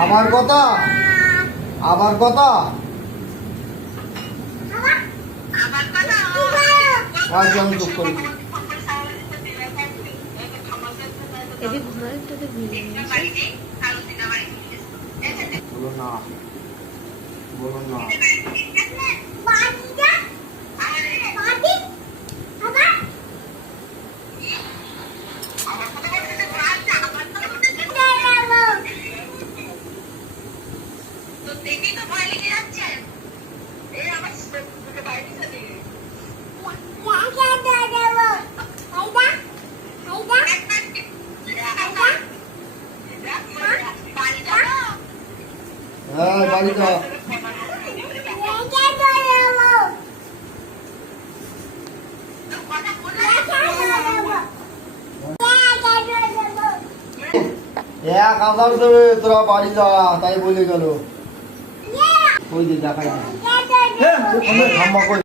আমার কথা আমার কথা আজ আমি চুপ করি বলো না বলো না দেখি তো ভয় লেগে যাচ্ছে এই আমার বাইরে চলে হ্যাঁ বাড়ি যা এক আধার দেবে তোরা বাড়ি যা তাই বলে গেল ওই যে দেখাই ধাম্মা করে